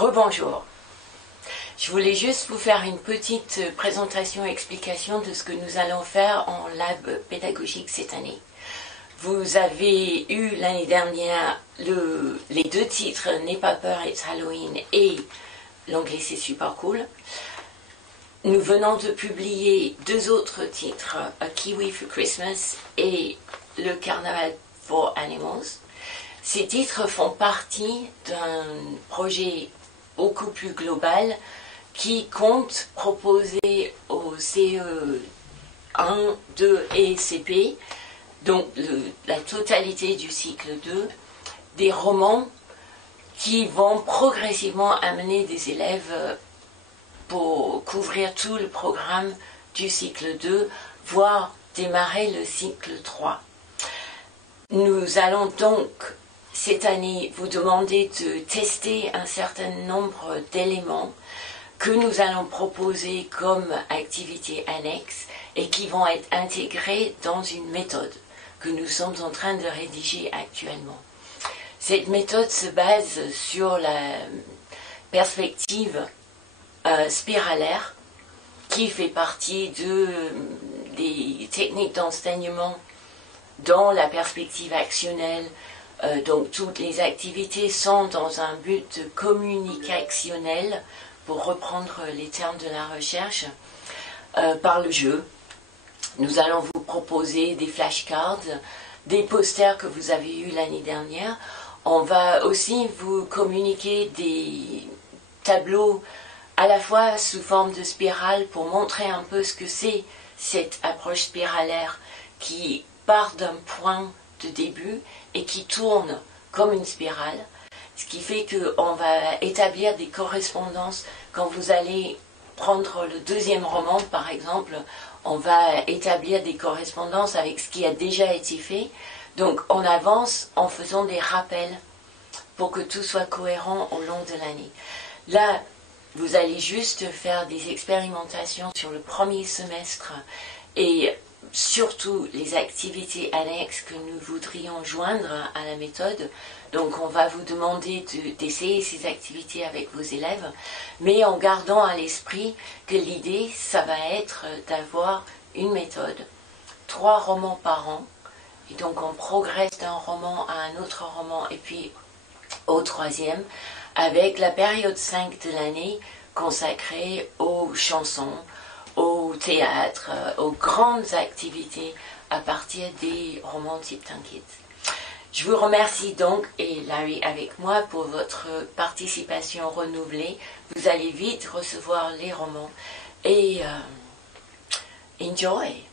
Rebonjour. Je voulais juste vous faire une petite présentation et explication de ce que nous allons faire en lab pédagogique cette année. Vous avez eu l'année dernière les deux titres N'aie pas peur, it's Halloween et l'anglais c'est super cool. Nous venons de publier deux autres titres, A Kiwi for Christmas et Le Carnaval for Animals. Ces titres font partie d'un projet beaucoup plus global qui compte proposer aux CE 1, 2 et CP, donc la totalité du cycle 2, des romans qui vont progressivement amener des élèves pour couvrir tout le programme du cycle 2, voire démarrer le cycle 3. Nous allons donc cette année vous demander de tester un certain nombre d'éléments que nous allons proposer comme activités annexes et qui vont être intégrés dans une méthode que nous sommes en train de rédiger actuellement. Cette méthode se base sur la perspective spiralaire qui fait partie des techniques d'enseignement dans la perspective actionnelle. Donc toutes les activités sont dans un but communicationnel, pour reprendre les termes de la recherche, par le jeu. Nous allons vous proposer des flashcards, des posters que vous avez eus l'année dernière. On va aussi vous communiquer des tableaux à la fois sous forme de spirale pour montrer un peu ce que c'est cette approche spiralaire qui part d'un point de début et qui tourne comme une spirale, ce qui fait qu'on va établir des correspondances. Quand vous allez prendre le deuxième roman, par exemple, on va établir des correspondances avec ce qui a déjà été fait. Donc on avance en faisant des rappels pour que tout soit cohérent au long de l'année. Là, vous allez juste faire des expérimentations sur le premier semestre et surtout les activités annexes que nous voudrions joindre à la méthode. Donc on va vous demander d'essayer ces activités avec vos élèves, mais en gardant à l'esprit que l'idée, ça va être d'avoir une méthode, 3 romans par an, et donc on progresse d'un roman à un autre roman et puis au troisième, avec la période 5 de l'année consacrée aux chansons, au théâtre, aux grandes activités à partir des romans type Teen Kids. Je vous remercie donc, et Larry avec moi, pour votre participation renouvelée. Vous allez vite recevoir les romans et enjoy!